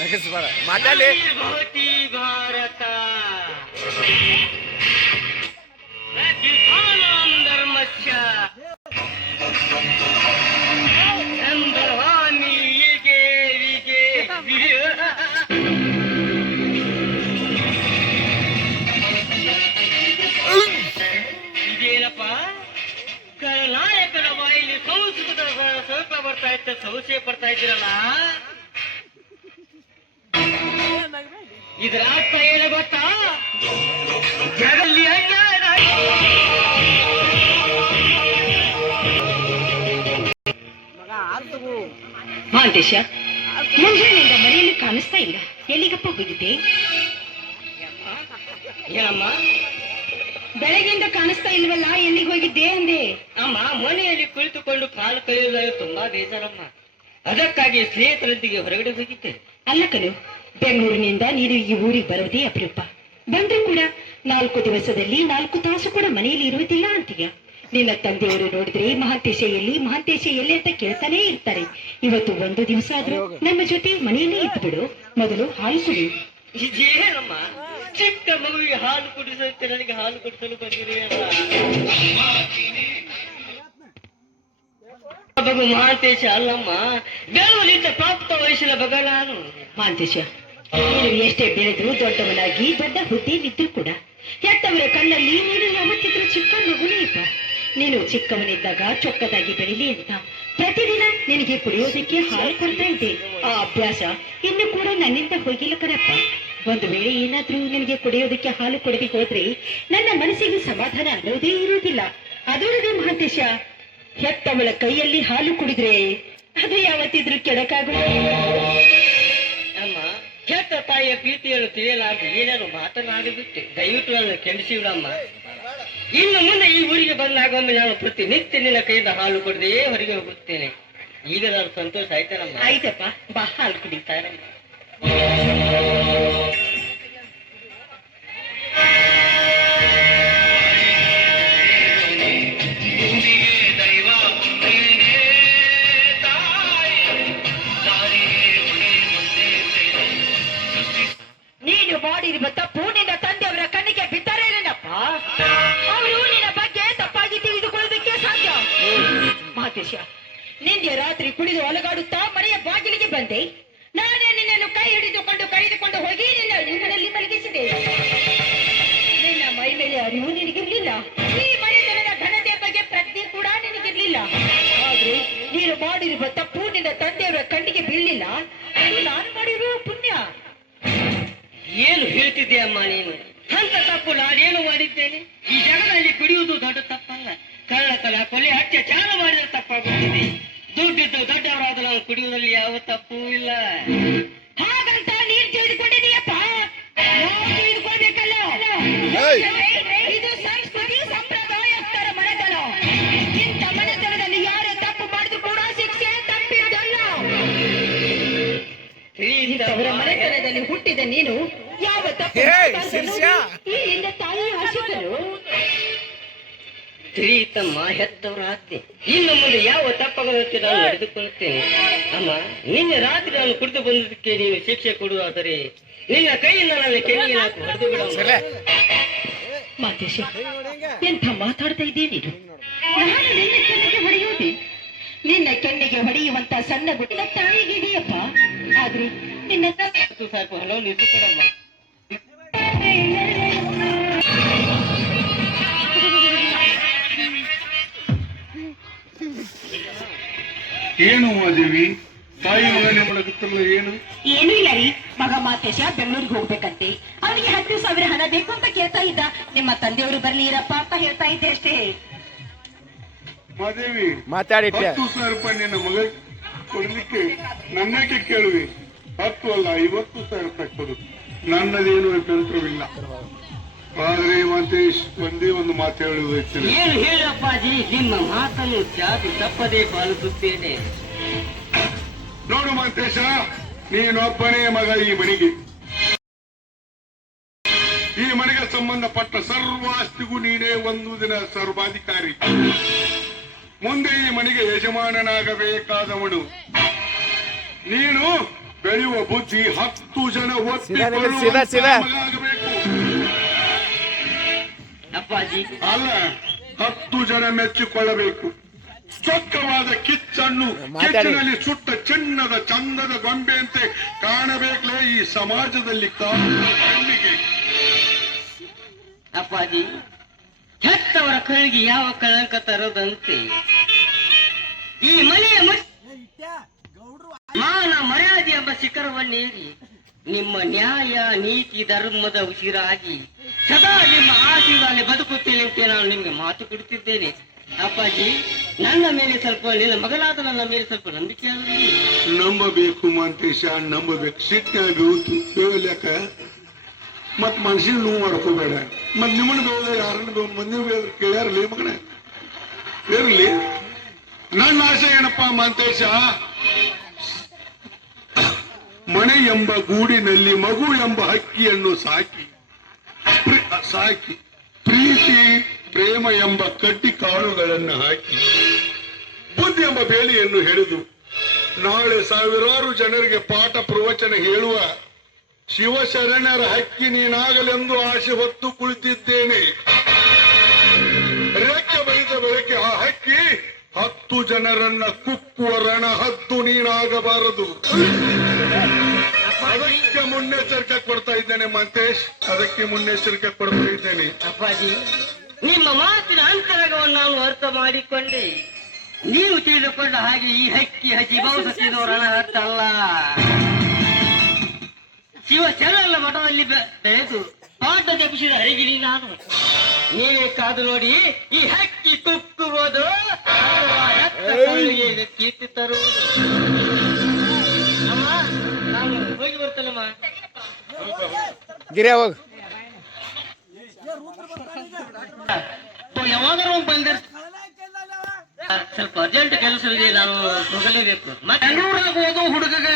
ನಗಸ್ಬೇಡ, ಮಾತಾಡಿ. ಭವತಿ ಭಾರತ ಧರ್ಮಸ್ಯ ಸಂದರ್ಭಾನಿ ಹೀಗೆ ಹೀಗೆ. ಇದೇನಪ್ಪ, ಕರ್ನಾಟಕದ ಬಾಯಲ್ಲಿ ಸಂಸ್ಕೃತ ಸ್ವಲ್ಪ ಬರ್ತಾ ಇತ್ತು, ಸಂಶಯ ಬರ್ತಾ ಇದ್ದೀರಲ್ಲ. ಇದ್ರ ಅರ್ಥ ಏನು ಗೊತ್ತಾ? ಜಗಲ್ಲಿ ಮಹಾಂತೇಶ, ಮುಂಜಾನೆಯಿಂದ ಮನೆಯಲ್ಲಿ ಕಾಣಿಸ್ತಾ ಇಲ್ಲ, ಎಲ್ಲಿಗಪ್ಪ ಹೋಗಿದ್ದೆ? ಏನಮ್ಮ? ಬೆಳಗ್ಗೆಯಿಂದ ಕಾಣಿಸ್ತಾ ಇಲ್ವಲ್ಲ, ಎಲ್ಲಿಗೆ ಹೋಗಿದ್ದೆ ಅಂದೆ? ಅಮ್ಮ, ಮನೆಯಲ್ಲಿ ಕುಳಿತುಕೊಂಡು ಕಾಲು ಕಳೆಯುವುದು ತುಂಬಾ ಬೇಜಾರಮ್ಮ. ಅದಕ್ಕಾಗಿ ಸ್ನೇಹಿತರೊಂದಿಗೆ ಹೊರಗಡೆ ಹೋಗಿದ್ದೆ. ಅಲ್ಲ ಕಣು, ಬೆಂಗಳೂರಿನಿಂದ ನೀನು ಈ ಊರಿಗೆ ಬರೋದೇ ಅಪರೂಪ. ಬಂದ್ರೂ ಕೂಡ 4 ದಿವಸದಲ್ಲಿ 4 ತಾಸು ಕೂಡ ಮನೆಯಲ್ಲಿ ಇರುವುದಿಲ್ಲ ಅಂತೀಯ. ನಿನ್ನ ತಂದೆಯವರು ನೋಡಿದ್ರೆ ಮಹಾಂತೇಶ ಎಲ್ಲಿ ಅಂತ ಕೇಳ್ತಾನೇ ಇರ್ತಾರೆ. ಇವತ್ತು ಒಂದು ದಿವಸ ಆದ್ರೂ ನಮ್ಮ ಜೊತೆ ಮನೆಯಲ್ಲೇ ಇದ್ದು ಬಿಡು. ಮೊದಲು ಹಾಲು ಕುಡಿ. ಇದೇನಮ್ಮ, ಚಿಕ್ಕ ಮಗುವಿಗೆ ಹಾಲು ಕುಡಿಸುತ್ತೆ, ನನಗೆ ಹಾಲು ಕುಡಿಸಲು ಬಂದಿದೆಯಲ್ಲ. ಮಗು ಮಹಾಂತೇಶ ಅಲ್ಲಮ್ಮ, ಬೆಳವಲಿಂದ ಪ್ರಾಪ್ತ ವಯಸ್ಸಿನ ಮಗ ನಾನು. ಮಹಾಂತೇಶ, ನೀನು ಎಷ್ಟೇ ಬೆಳೆದ್ರು ದೊಡ್ಡವನಾಗಿ ದೊಡ್ಡ ಹುದ್ದೆಯಲ್ಲಿದ್ರು ಕೂಡ ಹೆತ್ತವರ ಕಣ್ಣಲ್ಲಿ ನೀನು ಯಾವತ್ತಿದ್ರು ಚಿಕ್ಕ ಮಗುನೇಪ. ನೀನು ಚಿಕ್ಕವನಿದ್ದಾಗ ಚೊಕ್ಕದಾಗಿ ಬೆಳಿಲಿ ಅಂತ ಪ್ರತಿದಿನ ನಿನಗೆ ಕುಡಿಯೋದಕ್ಕೆ ಹಾಲು ಕೊಡ್ತಾ ಇದ್ದೆ. ಆ ಅಭ್ಯಾಸ ಇನ್ನು ಕೂಡ ನನ್ನಿಂದ ಹೋಗಿಲ್ಲ ಕಣಪ್ಪ. ಒಂದು ವೇಳೆ ಏನಾದ್ರೂ ನಿನಗೆ ಕುಡಿಯೋದಕ್ಕೆ ಹಾಲು ಕೊಡದೆ ಹೋದ್ರೆ ನನ್ನ ಮನಸ್ಸಿಗೆ ಸಮಾಧಾನ ಅನ್ನೋದೇ ಇರುವುದಿಲ್ಲ. ಅದರೊಳಗೆ ಮಹಾಂತೇಶ, ಹೆತ್ತವಳ ಕೈಯಲ್ಲಿ ಹಾಲು ಕುಡಿದ್ರೆ ಅದು ಯಾವತ್ತಿದ್ರು ಕೆಡಕಾಗುವುದಿಲ್ಲ. ಅಮ್ಮ, ಹೆತ್ತ ತಾಯಿಯ ಪ್ರೀತಿಯನ್ನು ತಿಳಿಯಲಾಗಿ ಏನಾದ್ರು ಮಾತನಾಡಿಬಿಟ್ಟೆ. ದಯವಿಟ್ಟು ನನ್ನ ಕೆಡಿಸಿಬಿಡಮ್ಮ. ಇನ್ನು ಮುಂದೆ ಈ ಊರಿಗೆ ಬಂದಾಗೊಮ್ಮೆ ನಾನು ಪ್ರತಿನಿತ್ಯ ನಿನ್ನ ಕೈಯಿಂದ ಹಾಲು ಕೊಡದೆ ಹೊರಗೆ ಹೋಗುತ್ತೇನೆ. ಈಗ ನಾನು ಸಂತೋಷ ಆಯ್ತಾನಮ್ಮ. ಆಯ್ತಪ್ಪ, ಬಾ ಹಾಲು ಕುಡಿತಾರೆ. ನೀನು ಮಾಡಿರುವ ತಪ್ಪು ನಿನ್ನ ತಂದೆಯವರ ಕಣ್ಣಿಗೆ ಬಿದ್ದರೇನಪ್ಪ. ಅವರು ನಿನ್ನ ಬಗ್ಗೆ ತಪ್ಪಾಗಿ ತಿಳಿದುಕೊಳ್ಳೋದಕ್ಕೆ ಸಾಧ್ಯ. ಮಹಾಂತೇಶ, ನಿನ್ನೆ ರಾತ್ರಿ ಕುಡಿದು ಅಲಗಾಡುತ್ತಾ ಮನೆಯ ಬಾಗಿಲಿಗೆ ಬಂದೆ. ನಾನೇ ನಿನ್ನನ್ನು ಕೈ ಹಿಡಿದುಕೊಂಡು ಕರೆದುಕೊಂಡು ಹೋಗಿ ನಿನ್ನ ನಿಮ್ಮನಲ್ಲಿ ಮಲಗಿಸಿದೆ. ನಿನ್ನ ಮೈ ಮೇಲೆ ಅರಿವು ನಿನಗಿರ್ಲಿಲ್ಲ. ಈ ಮನೆತನದ ಘನತೆಯ ಬಗ್ಗೆ ಪ್ರಜ್ಞೆ ಕೂಡ ನಿನಗಿರ್ಲಿಲ್ಲ. ಆದ್ರೆ ನೀನು ಮಾಡಿರುವ ತಪ್ಪು ನಿನ್ನ ತಂದೆಯವರ ಕಣ್ಣಿಗೆ ಬೀಳಲಿಲ್ಲ. ಅದು ನಾನು ಮಾಡಿರುವ ಪುಣ್ಯ. ಏನು ಹೇಳ್ತಿದ್ದೆ ಅಮ್ಮ ನೀನು? ಅಂತ ತಪ್ಪು ನಾನೇನು ಮಾಡಿದ್ದೇನೆ? ಈ ಜಗದಲ್ಲಿ ಕುಡಿಯುವುದು ದೊಡ್ಡ ತಪ್ಪಲ್ಲ. ಕಳ್ಳತನ, ಕೊಲೆ, ಅತ್ಯಾಚಾರ ಮಾಡಿದ ತಪ್ಪಾಗುತ್ತದೆ. ದುಡ್ಡಿದ್ದು ದೊಡ್ಡವರಾದ ನಾವು ಕುಡಿಯುವುದರಲ್ಲಿ ಯಾವ ತಪ್ಪು ಇಲ್ಲ. ಹಾಗಂತ ನೀನ್ ತಿಳಿದುಕೊಂಡಿದೀಯಪ್ಪ. ನಾವು ತಿಳಿದುಕೊಳ್ಬೇಕಲ್ಲ. ಇದು ಸಂಸ್ಕೃತಿ ಸಂಪ್ರದಾಯಸ್ಥರ ಮನೆತನ. ಇಂಥ ಮನೆತನದಲ್ಲಿ ಯಾರೇ ತಪ್ಪು ಮಾಡಿದ್ರು ಕೂಡ ಶಿಕ್ಷೆ ತಪ್ಪಿದ್ದಲ್ಲ. ಇಂಥವರ ಮನೆತನದಲ್ಲಿ ಹುಟ್ಟಿದ ನೀನು ಯಾವ ತಪ್ಪು ಈ ನಿನ್ನ ತಾಯಿ ಆಶಿಕರು ತಿಳಿಯಿತಮ್ಮ, ಹೆತ್ತವರ ಆಜ್ಞೆ. ಇನ್ನು ಮುಂದೆ ಯಾವ ತಪ್ಪಾಗದಂತೆ ನಾನು ನಡೆದುಕೊಳ್ಳುತ್ತೇನೆ. ಅಮ್ಮ, ನಿನ್ನೆ ರಾತ್ರಿ ನಾನು ಕುಡಿದು ಬಂದದಕ್ಕೆ ನೀನು ಶಿಕ್ಷೆ ಕೊಡುವುದಾದರೆ ನಿನ್ನ ಕೈಯಿಂದ ನನ್ನ ಕೆನ್ನಿಗೆ ನಾಲ್ಕು ಹೊಡೆದು ಬಿಡ. ಮಾತೇಶ, ಎಂಥ ಮಾತಾಡ್ತಾ ಇದ್ದೆ ನೀನು? ನಾನು ನಿನ್ನ ಕೆನ್ನಿಗೆ ಹೊಡೆಯುವುದೇ? ನಿನ್ನ ಕೆನ್ನಿಗೆ ಹೊಡೆಯುವಂತ ಸಣ್ಣ ಗುಟ್ಟಿನ ತಾಯಿಗೆ ಇದೆಯಪ್ಪ. ಆದ್ರೆ ನಿನ್ನ ಸಾಕು, ಹಲವು ನಿಂತುಕೊಡಮ್ಮ. ಏನು ಮಾದೇವಿ, ತಾಯಿ ಮಗನೇ ಮಾಡಕತ್ತಲ್ಲ, ಏನು? ಏನೂ ಇಲ್ಲ ರೀ. ಮಗ ಮಾತೇಶ ಬೆಂಗಳೂರಿಗೆ ಹೋಗ್ಬೇಕಂತೆ. ಅವನಿಗೆ 10,000 ಹಣ ಬೇಕು ಅಂತ ಕೇಳ್ತಾ ಇದ್ದ. ನಿಮ್ಮ ತಂದೆಯವರು ಬರ್ಲಿ ಇರಪ್ಪ ಅಂತ ಹೇಳ್ತಾ ಇದ್ದೆ ಅಷ್ಟೇ. ಮಾದೇವಿ, ಮಾತಾಡಿಟ್ಟೆ 10,000 ರೂಪಾಯಿ ನಿನ್ನ ಮಗ ಕೊಡ್ಲಿಕ್ಕೆ ನನ್ನಕ್ಕೆ ಕೇಳುವೆ. 10 ಅಲ್ಲ 50,000 ರೂಪಾಯಿ ಕೊಡು, ನನ್ನದೇನು ಅಭ್ಯಂತರವಿಲ್ಲ. ಆದ್ರೆ ಮಹಂತೇಶ್, ಒಂದೇ ಒಂದು ಮಾತು ಹೇಳುವುದೈತೆ. ಏನು ಹೇಳಪ್ಪಾಜಿ, ನಿಮ್ಮ ಮಾತನ್ನು ಚಾಪಿ ತಪ್ಪದೇ ಪಾಲಿಸುತ್ತೇನೆ. ನೋಡು ಮಹಂತೇಶ, ನೀನೊಬ್ಬನೇ ಮಗ ಈ ಮನೆಗೆ. ಈ ಮನೆಗೆ ಸಂಬಂಧಪಟ್ಟ ಸರ್ವ ಆಸ್ತಿಗೂ ನೀನೇ ಒಂದು ದಿನ ಸರ್ವಾಧಿಕಾರಿ. ಮುಂದೆ ಈ ಮನೆಗೆ ಯಜಮಾನನಾಗಬೇಕಾದವನು ನೀನು. ಬೆಳೆಯುವ ಬುದ್ಧಿ 10 ಜನ ಒಪ್ಪಿಕೊಳ್ಳುವ ಅಪ್ಪಾಜಿ ಅಲ್ಲ, 10 ಜನ ಮೆಚ್ಚಿಕೊಳ್ಳಬೇಕು. ಚೊಕ್ಕವಾದ ಕಿಚ್ಚನ್ನು ಕಿಚ್ಚಿನಲ್ಲಿ ಸುಟ್ಟ ಚಿನ್ನದ ಚಂದದ ಗೊಂಬೆಯಂತೆ ಕಾಣಬೇಕಲೇ ಈ ಸಮಾಜದಲ್ಲಿ ಕಣ್ಣಿಗೆ. ಅಪ್ಪಾಜಿ, ಹೆತ್ತವರ ಕಣ್ಣಿಗೆ ಯಾವ ಕಳಂಕ ತರದಂತೆ ಈ ಮನೆಯ ಮಾನ ಮರ್ಯಾದೆ ಎಂಬ ಶಿಖರವನ್ನೇರಿ ನಿಮ್ಮ ನ್ಯಾಯ ನೀತಿ ಧರ್ಮದ ಉಸಿರಾಗಿ ಸದಾ ನಿಮ್ಮ ಆಶೀರ್ವಾದ ಬದುಕುತ್ತೇನೆ ಅಂತ ನಾನು ನಿಮ್ಗೆ ಮಾತು ಕೊಡುತ್ತಿದ್ದೇನೆ. ಅಪ್ಪಾಜಿ, ನನ್ನ ಮೇಲೆ ಸ್ವಲ್ಪ, ನಿನ್ನ ಮಗನಾದ ನನ್ನ ಮೇಲೆ ಸ್ವಲ್ಪ ನಂಬಿಕೆ ಆದ್ರೆ ನಂಬಬೇಕು ಮಂತೇಶ, ನಂಬಬೇಕು. ಸಿಟ್ನಾಗ ಬೇವಲ್ಯಾಕ ಮತ್ ಮನುಷ್ಯನ ನೋವು ಮಾಡ್ಕೋಬೇಡ. ಮತ್ ನಿಮ್ಮನ್ನ ಬೇವದ ಯಾರನ್ನ ಬೇವ ಮಂದಿ ಬೇವ್ರ ಕೇಳ್ಯಾರಲಿ ಮಗನ ಇರ್ಲಿ. ನನ್ನ ಆಸೆ ಏನಪ್ಪಾ ಮಂತೇಶ, ಮನೆ ಎಂಬ ಗೂಡಿನಲ್ಲಿ ಮಗು ಎಂಬ ಹಕ್ಕಿಯನ್ನು ಸಾಕಿ ಪ್ರೀತಿ ಪ್ರೇಮ ಎಂಬ ಕಡ್ಡಿ ಕಾಳುಗಳನ್ನು ಹಾಕಿ ಬುದ್ಧಿ ಎಂಬ ಬೇಲಿಯನ್ನು ಹಿಡಿದು ನಾಳೆ ಸಾವಿರಾರು ಜನರಿಗೆ ಪಾಠ ಪ್ರವಚನ ಹೇಳುವ ಶಿವಶರಣರ ಹಕ್ಕಿ ನೀನಾಗಲೆಂದು ಆಸೆ ಹೊತ್ತು ಕುಳಿತಿದ್ದೇನೆ. ರೆಕ್ಕೆ ಬಲಿದ ಬೆಳಕೆ ಆ ಹಕ್ಕಿ 10 ಜನರನ್ನ ಕುಕ್ಕುವ ರಣ ಹದ್ದು ನೀನಾಗಬಾರದು. ಅದಕ್ಕೆ ಮುನ್ನೆಚ್ಚರಿಕೆ ಕೊಡ್ತಾ ಇದ್ದೇನೆ ಮಂತೇಶ್, ಅದಕ್ಕೆ ಮುನ್ನೆಚ್ಚರಿಕೆ ಕೊಡ್ತಾ ಇದ್ದೇನೆ. ಅಪ್ಪಾಜಿ, ನಿಮ್ಮ ಮಾತಿನ ಅಂತರಗವನ್ನು ನಾನು ಅರ್ಥ ಮಾಡಿಕೊಂಡೆ. ನೀವು ತಿಳಿದುಕೊಂಡ ಹಾಗೆ ಈ ಹಕ್ಕಿ ಹಸಿಬಾವು ಸತ್ತಿದವರನ್ನ ಅರ್ಥಲ್ಲ. ಶಿವಶರಣರ ಮಠದಲ್ಲಿ ಬೆಳೆದು ಪಾಠ ಜಪಿಸಿದ ಹರಿಗಿರಿ ನಾನು. ನೀವೇ ಕಾದು ನೋಡಿ, ಈ ಹಕ್ಕಿ ಕುಕ್ಕುವುದು ಕೀರ್ತಿ ತರುವುದು. ಅಮ್ಮ, ನಾನು ಹೋಗಿ ಬರ್ತೇನಮ್ಮ. ಗಿರಿಯ ಹೋಗ್. ಯಾವಾಗಾರು ಬಂದಿರ್ ಸ್ವಲ್ಪ ಅರ್ಜೆಂಟ್ ಕೆಲಸವಿದೆ, ನಾನು ಹೋಗಲೇಬೇಕು. ಬೆಂಗಳೂರಾಗ ಓದೋ ಹುಡುಗಗ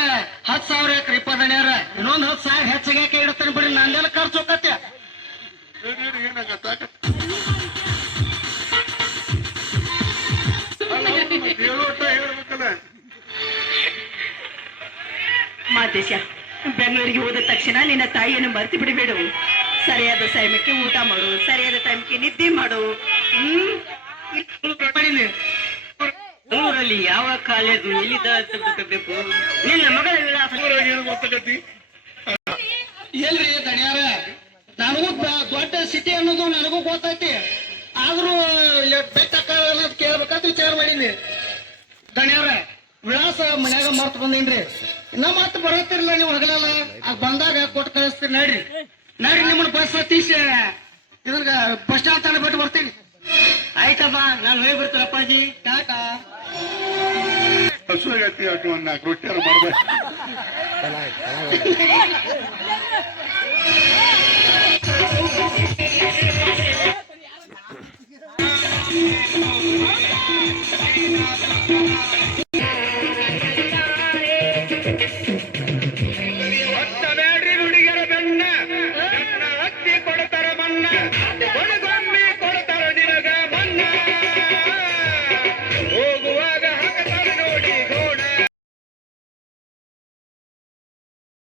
10,000 ಎಕರೆ 20 ದಣ್ಯಾರ, ಇನ್ನೊಂದು 10,000 ಹೆಚ್ಚಿಗೆ ಇಡ್ತಾನೆ ಬಿಡಿ. ನಂದೆಲ್ಲ ಖರ್ಚು ಹೋಗತ್ತೆ. ಹೇಳ್ಬೇಕಲ್ಲ ಮಾತೇಶ, ಬೆಂಗಳೂರಿಗೆ ಹೋದ ತಕ್ಷಣ ನಿನ್ನ ತಾಯಿಯನ್ನು ಮರ್ತು ಬಿಡಬೇಡವು. ಸರಿಯಾದ ಸಮಯಕ್ಕೆ ಊಟ ಮಾಡು, ಸರಿಯಾದ ಟೈಮ್ಗೆ ನಿದ್ದೆ ಮಾಡು. ಊರಲ್ಲಿ ಯಾವ ಕಾಲೇಜು ಎಲ್ಲಿದ್ದ ತಿಳ್ಕೋಬೇಕು. ನಿನ್ನ ಮಗಳ ವಿಳಾಸ ಗೊತ್ತಾಗತಿ. ಎಲ್ರಿ ದಣ್ಯಾರ, ನನಗೂ ದೊಡ್ಡ ಸಿಟಿ ಅನ್ನೋದು ನನಗೂ ಗೊತ್ತೈತಿ. ಆದ್ರೂ ಬೆಟ್ಟಕ್ಕ ಕೇಳ್ಬೇಕಂತ ವಿಚಾರ ಮಾಡೀನಿ. ದಣ್ಯಾರ, ವಿಳಾಸ ಮನ್ಯಾಗ ಮರ್ತು ಬಂದೇನ್ರಿ. ಇನ್ನ ಮತ್ತೆ ಬರತ್ತಿರಲ್ಲ ನೀವು ಹಗಲಲ್ಲ. ಆಗ ಬಂದಾಗ ಕೊಟ್ಟು ಕಳಿಸ್ತೀರಿ. ನಡ್ರಿ ನಿಮ್ಮನ್ನ ಬಸ್ ಹತ್ತೀಸಿ ಇದ್ರಾಗ ಬಸ್ ಸ್ಟಾಂಡ್ ತಾನೆ ಬಿಟ್ಟು ಬರ್ತೀನಿ. ಆಯ್ತಮ್ಮ, ನಾನು ಹೋಗಿ ಬರ್ತೇನೆ ಅಪ್ಪಾಜಿ. ಟಾಟಾ. ಹಸುವಾಗತ್ತಿ 4 ರೊಟ್ಟಿ ಮಾಡ್ಬೇಕು.